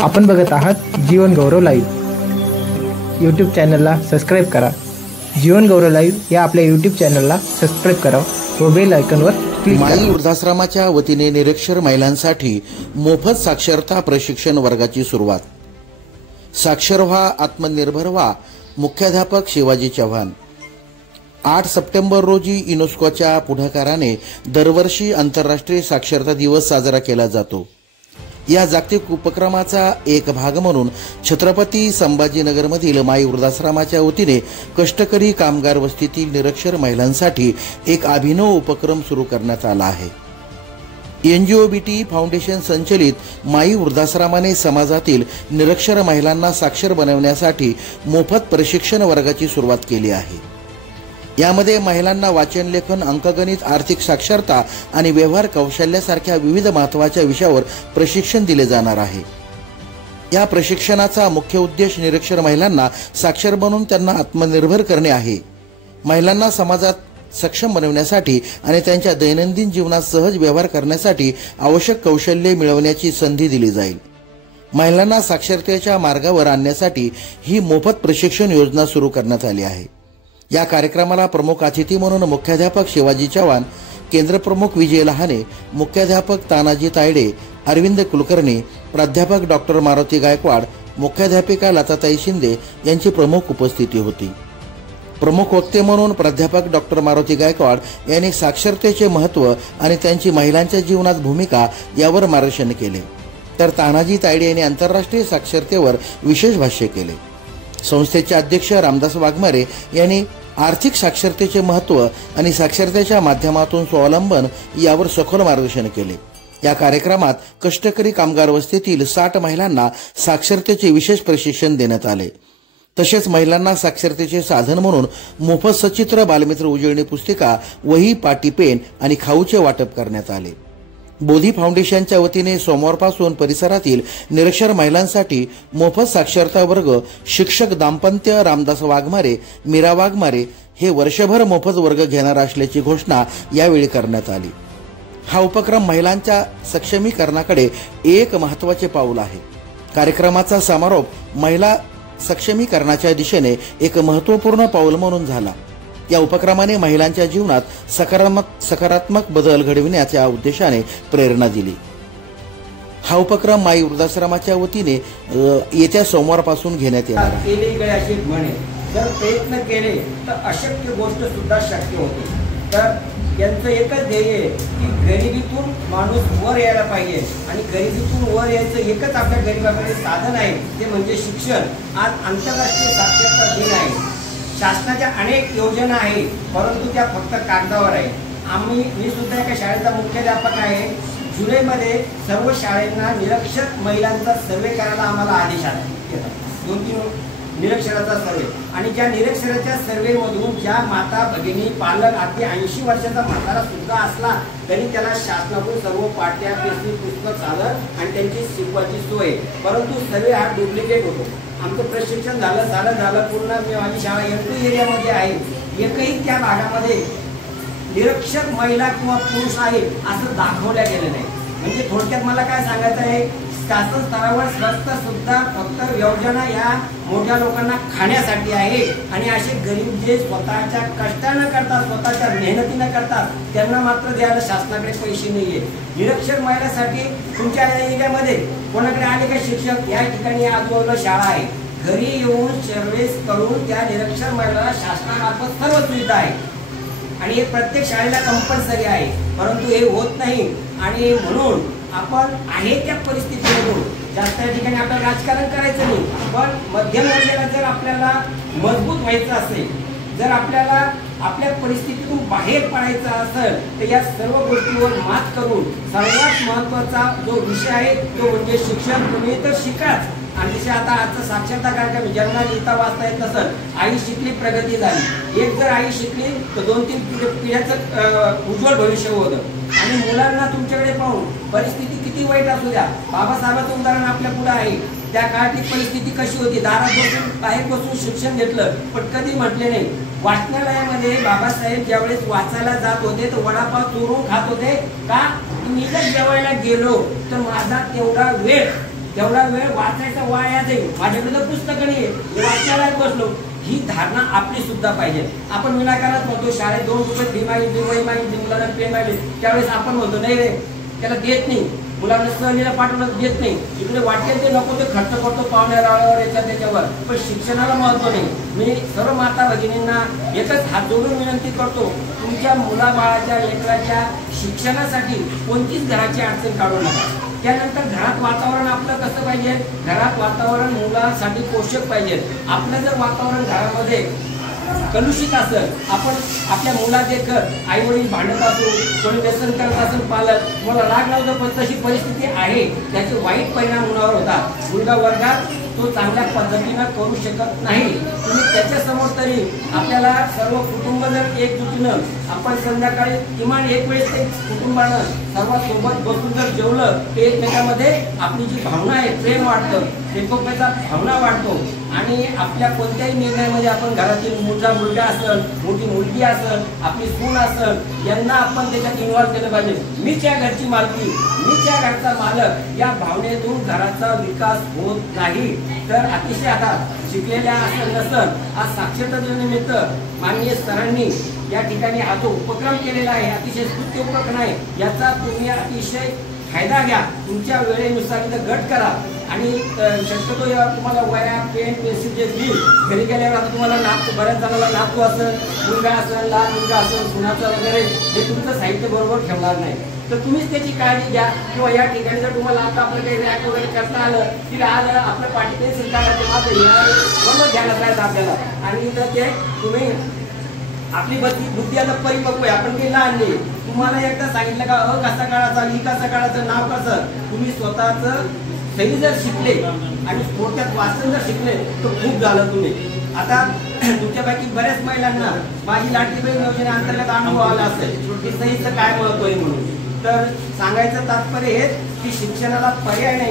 आपण बघत आहात जीवन गौरव लाईव्ह। यूट्यूब चॅनलला सबस्क्राईब करा। जीवन गौरव लाईव्ह या आपल्या यूट्यूब चॅनलला सबस्क्राईब करा व बेल आयकॉनवर क्लिक करा। माई वृद्धाश्रमाच्या वतीने निरक्षर महिलांसाठी मोफत साक्षरता प्रशिक्षण वर्गाची सुरुवात। साक्षर व्हा, आत्मनिर्भर व्हा। मुख्याध्यापक शिवाजी चव्हाण। 8 सप्टेंबर रोजी युनेस्कोच्या पुढाकाराने दरवर्षी आंतरराष्ट्रीय साक्षरता दिवस साजरा केला जातो। या जागतिक उपक्रमाचा एक भाग म्हणून छत्रपती संभाजीनगरमधील माई वृद्धाश्रमाच्या वतीने कष्टकरी कामगार वस्तीतील निरक्षर महिलांसाठी एक अभिनव उपक्रम सुरू करण्यात आला आहे। एनजीओबीटी फाउंडेशन संचलित माई वृद्धाश्रमाने समाजातील निरक्षर महिलांना साक्षर बनवण्यासाठी मोफत प्रशिक्षण वर्गाची सुरुवात केली आहे। यामध्ये महिलांना वाचन, लेखन, अंकगणित, आर्थिक साक्षरता आणि व्यवहार कौशल्यासारख्या विविध महत्त्वाच्या विषयावर प्रशिक्षण दिले जाणार आहे। या प्रशिक्षणाचा मुख्य उद्देश निरक्षर महिलांना साक्षर बनवून त्यांना आत्मनिर्भर करणे आहे। महिलांना समाजात सक्षम बनवण्यासाठी आणि त्यांच्या दैनंदिन जीवनात सहज व्यवहार करण्यासाठी आवश्यक कौशल्ये मिळवण्याची संधी दिली जाईल। महिलांना साक्षरतेच्या मार्गावर आणण्यासाठी ही मोफत प्रशिक्षण योजना सुरू करण्यात आली आहे। या कार्यक्रमाला प्रमुख अतिथी म्हणून मुख्याध्यापक शिवाजी चव्हाण, केंद्रप्रमुख विजय लहाने, मुख्याध्यापक तानाजी तायडे, अरविंद कुलकर्णी, प्राध्यापक डॉक्टर मारुती गायकवाड, मुख्याध्यापिका लताताई शिंदे यांची प्रमुख उपस्थिती होती। प्रमुख वक्ते म्हणून प्राध्यापक डॉक्टर मारुती गायकवाड यांनी साक्षरतेचे महत्त्व आणि त्यांची महिलांच्या जीवनात भूमिका यावर मार्गदर्शन केले, तर तानाजी तायडे यांनी आंतरराष्ट्रीय साक्षरतेवर विशेष भाष्य केले। संस्थेचे अध्यक्ष रामदास वाघमारे यांनी आर्थिक साक्षरतेचे महत्त्व आणि साक्षरतेच्या माध्यमातून स्वावलंबन यावर सखोल मार्गदर्शन केले। या कार्यक्रमात कष्टकरी कामगार वस्तीतील 60 महिलांना साक्षरतेचे विशेष प्रशिक्षण देण्यात आले। तसेच महिलांना साक्षरतेचे साधन म्हणून मोफत सचित्र बालमित्र उजळणी पुस्तिका, वही, पाटी, पेन आणि खाऊचे वाटप करण्यात आले। बोधी फाउंडेशनच्या वतीने सोमवारपासून परिसरातील निरक्षर महिलांसाठी मोफत साक्षरता वर्ग शिक्षक दाम्पत्य रामदास वाघमारे, मीरा वाघमारे हे वर्षभर मोफत वर्ग घेणार असल्याची घोषणा यावेळी करण्यात आली। हा उपक्रम महिलांच्या सक्षमीकरणाकडे एक महत्त्वाचे पाऊल आहे। कार्यक्रमाचा समारोप महिला सक्षमीकरणाच्या दिशेने एक महत्त्वपूर्ण पाऊल म्हणून झाला। या उपक्रमाने महिलांच्या जीवनात सकारात्मक बदल घडविण्याच्या उद्देशाने प्रेरणा दिली। हा उपक्रम माई वृद्धाश्रमाच्या वतीने येत्या सोमवारपासून घेण्यात येणार आहे। जर प्रयत्न केले तर अशक्य गोष्ट सुद्धा शक्य होते। तर यांचं एकच ध्येय आहे की गरिबीतून माणूस वर यायला पाहिजे आणि गरिबीतून वर यायचं एकच आपल्या गरिबाकडे साधन आहे, ते म्हणजे शिक्षण। आज आंतरराष्ट्रीय साक्षरता दिन आहे। शासनाच्या अनेक योजना आहेत, परंतु त्या फक्त कागदावर आहे। मी सुद्धा एका शाळेचा मुख्याध्यापक आहे। जुलैमध्ये सर्व शाळांना निरक्षर महिलांचा सर्वे करायला आम्हाला आदेश आला, 2-3 निरक्षराचा सर्वे। आणि ज्या निरक्षराच्या सर्वेमधून ज्या माता भगिनी पालक अगदी 80 वर्षाचा म्हातारा सुद्धा असला तरी त्याला शासनाकडून सर्व पाठ्या, पुस्तक, साधन आणि त्यांची शिकवायची सोय। परंतु सर्वे हा डुप्लिकेट होतो। आमचं प्रशिक्षण झालं पूर्ण। माझी शाळा एनटू एरियामध्ये आहे। एकही त्या भागामध्ये निरक्षर महिला किंवा पुरुष आहे असं दाखवल्या गेलं नाही। म्हणजे थोडक्यात मला काय सांगायचं आहे, शासन स्तरावर रस्ता सुद्धा फक्त योजना या मोठ्या लोकांना खाण्यासाठी आहे। आणि असे गरीब जे स्वतःच्या कष्टानं करतात, स्वतःच्या मेहनतीनं करतात, त्यांना मात्र द्यायला शासनाकडे पैसे नाहीये। निरक्षर महिलांसाठी तुमच्या एरियामध्ये कोणाकडे आले का शिक्षक? या ठिकाणी आजूबाजूला शाळा आहे, घरी येऊन सर्व्हिस करून त्या निरक्षर महिलांना शासनामार्फत सर्व सुविधा आहे आणि हे प्रत्येक शाळेला कंपल्सरी आहे। परंतु हे होत नाही आणि म्हणून आपण आहे त्या परिस्थितीमधून जास्त ठिकाणी आपल्याला राजकारण करायचं नाही, पण मध्यमवर्गीयाला जर आपल्याला मजबूत व्हायचं असेल, जर आपल्याला आपल्या परिस्थितीतून बाहेर पडायचं असेल तर या सर्व गोष्टींवर मात करून सर्वात महत्त्वाचा जो विषय आहे तो म्हणजे शिक्षण। तुम्ही तर शिकाच। आणि जसे आता आजचा साक्षरता कार्यक्रम ज्यांना लिहिता वाचता येत नसेल, आई शिकली प्रगती झाली। एक जर आई शिकली तर 2-3 पिढ्याचं उज्ज्वल भविष्य होतं। आणि मुलांना तुमच्याकडे पाहून परिस्थिती किती वाईट असू द्या, बाबासाहेबांचं उदाहरण आपल्या पुढे आहे। त्या काळातली परिस्थिती कशी होती, दारात बसून बाहेर बसून शिक्षण घेतलं, पण कधी म्हटले नाही। वाचनालयामध्ये बाबासाहेब ज्यावेळेस वाचायला जात होते तर वडापाव चोरून खात होते का? मी जर जेवायला गेलो तर माझा तेवढा वेळ तेवढा वेळ वाचायचा वाया जाईल, माझ्याकडे तर पुस्तकं नाही आहे, वाचायला बसलो, ही धारणा आपली सुद्धा पाहिजे. आपण विनाकारात म्हणतो शाळेत 2 रुपये फी मागितली, वही मागितली, मुलांना पेन मागितली, त्यावेळेस आपण म्हणतो नाही रे त्याला देत नाही, मुलांना सहलीला पाठवलं देत नाही, इकडे वाटेल ते नको ते खर्च करतो पाहुण्या रावळ्यावर याच्या त्याच्यावर, पण शिक्षणाला महत्व नाही. मी सर्व माता भगिनींना एकच हात जोडून विनंती करतो, तुमच्या मुलाबाळाच्या लेकराच्या शिक्षणासाठी कोणतीच घराची अडचण काढू नका. त्यानंतर घरात वातावरण आपलं कसं पाहिजे, घरात वातावरण मुलांसाठी पोषक पाहिजे. आपलं जर वातावरण घरामध्ये कलुषित असेल, आपण आपल्या मुलादेखत आई वडील भांडत असू, कोणी व्यसन करत असेल पालक, मला राग लावतो पण तशी परिस्थिती आहे, त्याचे वाईट परिणाम मुलावर होतात. मुलगा वर्गात तो चांगल्या पद्धतीनं करू शकत नाही. तुम्ही त्याच्यासमोर तरी आपल्याला सर्व कुटुंब जर एकजुटीनं आपण संध्याकाळी किमान एक वेळेस ते कुटुंबानं सर्वांसोबत बसून जर जेवलं ते एकमेकांमध्ये आपली जी भावना आहे प्रेम वाढतं, एकोप्याचा भावना वाढतो आणि आपल्या कोणत्याही निर्णयामध्ये आपण घरातील मोठा मुलगा असेल, मोठी मुलगी असेल, आपली सून असेल, यांना आपण त्याच्यात इन्व्हॉल्व केलं पाहिजे. मीच या घरची मालकी, मीच या घरचा मालक, या भावनेतून घराचा विकास होत नाही. तर अतिशय आता शिकलेल्या असेल नसेल, आज साक्षरता दिनानिमित्त माननीय सरांनी या ठिकाणी हा जो उपक्रम केलेला आहे अतिशय स्तुत्य उपक्रम आहे, याचा तुम्ही अतिशय फायदा घ्या. तुमच्या वेळेनुसार इथं गट करा आणि शक्यतो तुम्हाला वया पेन पेन्सिल जे दिल घरी गेल्यावर आता तुम्हाला नातू, बऱ्याच जणांना नातू असेल, मुलगा असेल, लहान मुलगा असेल, सुनाचा वगैरे हे तुमचं साहित्य बरोबर ठेवणार नाही. तर तुम्हीच त्याची काळजी घ्या. किंवा या ठिकाणी जर तुम्हाला आता आपलं काही रॅक वगैरे करता आलं की आलं आपलं पाठी पेन्सिल काढायचं माझं बरोबर ध्यानात राहायचं आपल्याला. आणि तर ते तुम्ही आपली बुद्धी आता परिपक्व आहे, आपण काही लहान नाही. तुम्हाला एकदा सांगितलं का कसा काढायचा, ली कसा काढायचं, नाव कसं, तुम्ही स्वतःच सही जर शिकले आणि थोडक्यात वाचन जर शिकले तर खूप झालं. तुम्ही आता तुमच्यापैकी बऱ्याच महिलांना माझी लाडकी बहीण योजनेअंतर्गत अनुभव आला असेल की सहीचं काय महत्व आहे म्हणून. तर सांगायचं तात्पर्य हेच की शिक्षणाला पर्याय नाही.